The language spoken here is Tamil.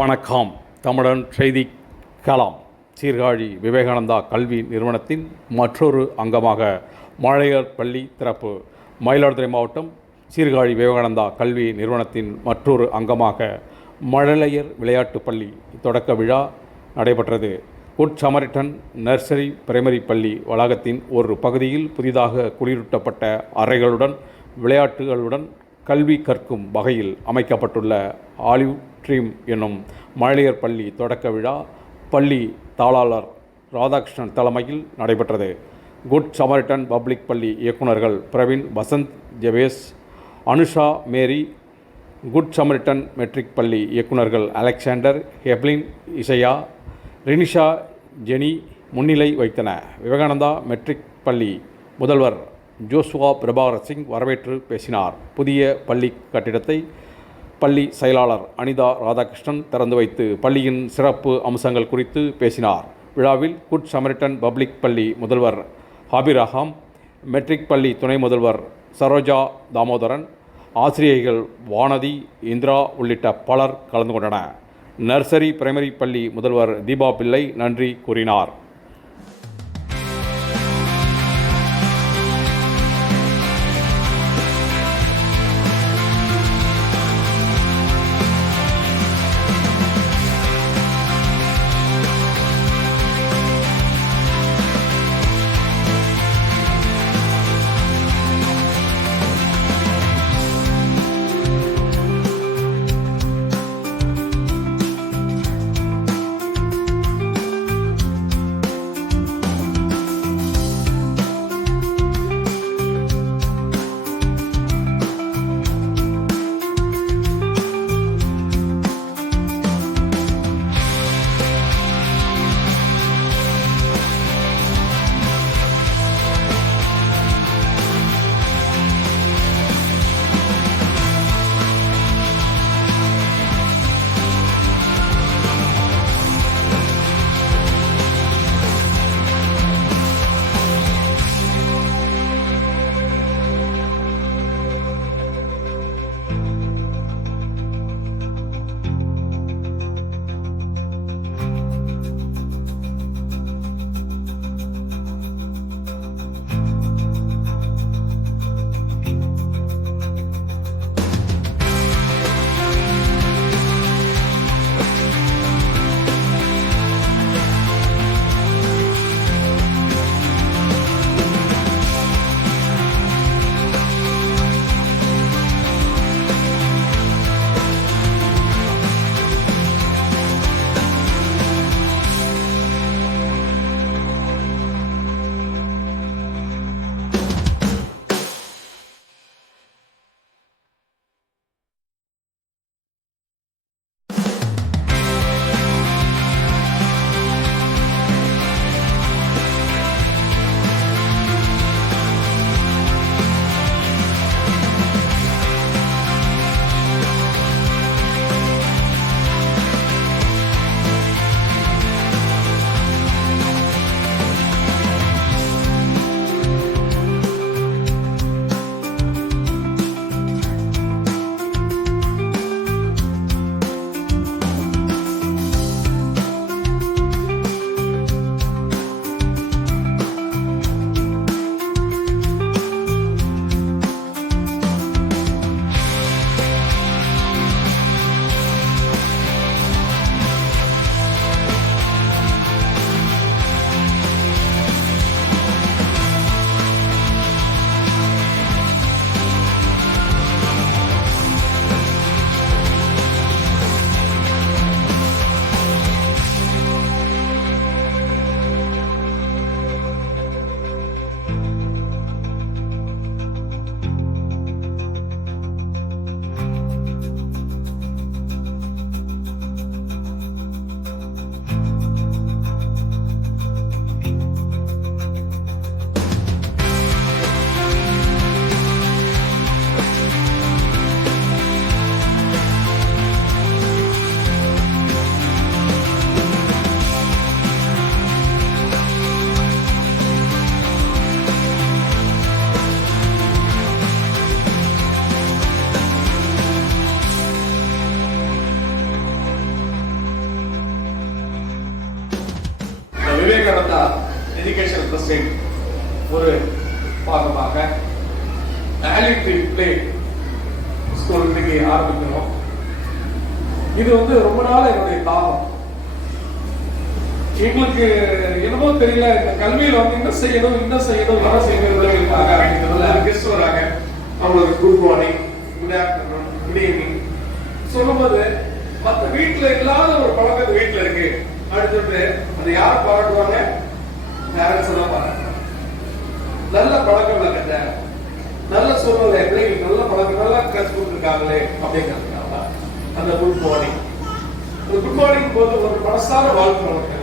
வணக்கம். தமிழன் செய்தி களம். சீர்காழி விவேகானந்தா கல்வி நிறுவனத்தின் மற்றொரு அங்கமாக மழலையர் பள்ளி திறப்பு. மயிலாடுதுறை மாவட்டம் சீர்காழி விவேகானந்தா கல்வி நிறுவனத்தின் மற்றொரு அங்கமாக மழலையர் விளையாட்டு பள்ளி தொடக்க விழா நடைபெற்றது. குட் சமரிட்டன் நர்சரி பிரைமரி பள்ளி வளாகத்தின் ஒரு பகுதியில் புதிதாக குளிரூட்டப்பட்ட அறைகளுடன் விளையாட்டுகளுடன் கல்வி கற்கும் வகையில் அமைக்கப்பட்டுள்ள ஆலிவ் ட்ரீம் என்னும் மழலையர் பள்ளி தொடக்க விழா பள்ளி தாளாளர் ராதாகிருஷ்ணன் தலைமையில் நடைபெற்றது. குட் சமரிட்டன் பப்ளிக் பள்ளி இயக்குநர்கள் பிரவீன், வசந்த், ஜவேஸ், அனுஷா மேரி, குட் சமரிட்டன் மெட்ரிக் பள்ளி இயக்குநர்கள் அலெக்சாண்டர், ஹெப்லின், இசையா, ரினிஷா, ஜெனி முன்னிலை வைத்தன. விவேகானந்தா மெட்ரிக் பள்ளி முதல்வர் ஜோசுவா பிரபாகர் சிங் வரவேற்று பேசினார். புதிய பள்ளி கட்டிடத்தை பள்ளி செயலாளர் அனிதா ராதாகிருஷ்ணன் திறந்து வைத்து பள்ளியின் சிறப்பு அம்சங்கள் குறித்து பேசினார். விழாவில் குட் சமரிட்டன் பப்ளிக் பள்ளி முதல்வர் ஹாபிரஹாம், மெட்ரிக் பள்ளி துணை முதல்வர் சரோஜா தாமோதரன், ஆசிரியைகள் வானதி, இந்திரா உள்ளிட்ட பலர் கலந்து கொண்டனர். நர்சரி பிரைமரி பள்ளி முதல்வர் தீபா பிள்ளை நன்றி கூறினார். மைலாடுதுறை எஜுகேஷன் ட்ரஸ்டின் ஒரு பாகமாக ஆலிட்ரி பிளே ஸ்கூல் இன்னைக்கு ஆரம்பிக்கிறோம். இது வந்து ரொம்ப நாள் என்னுடைய தாகம். எங்களுக்கு என்னமோ தெரியல, இந்த கல்வியில வந்து என்ன செய்யணும் வர செய்யறதுக்காக அப்படிங்கிறதுல கெஸ்ட் வராங்க. அவங்களுக்கு good morning, good afternoon, good evening சொல்லும்போது மற்ற வீட்டுல இல்லாத ஒரு பழக்கம் வீட்டுல இருக்கு. அடுத்துட்டு அது யார பாராட்டுவாங்க? பேரண்ட்ஸ் தான் பாராட்டுவாங்க. நல்ல பழக்கம் கட்ட, நல்ல சூழ்நிலை, பிள்ளைங்களுக்கு நல்ல பழக்கம், நல்லா கற்றுக் கொடுத்துருக்காங்களே அப்படிங்கிறதுனால அந்த குட் மார்னிங் போது ஒரு மனசார வாழ்க்கை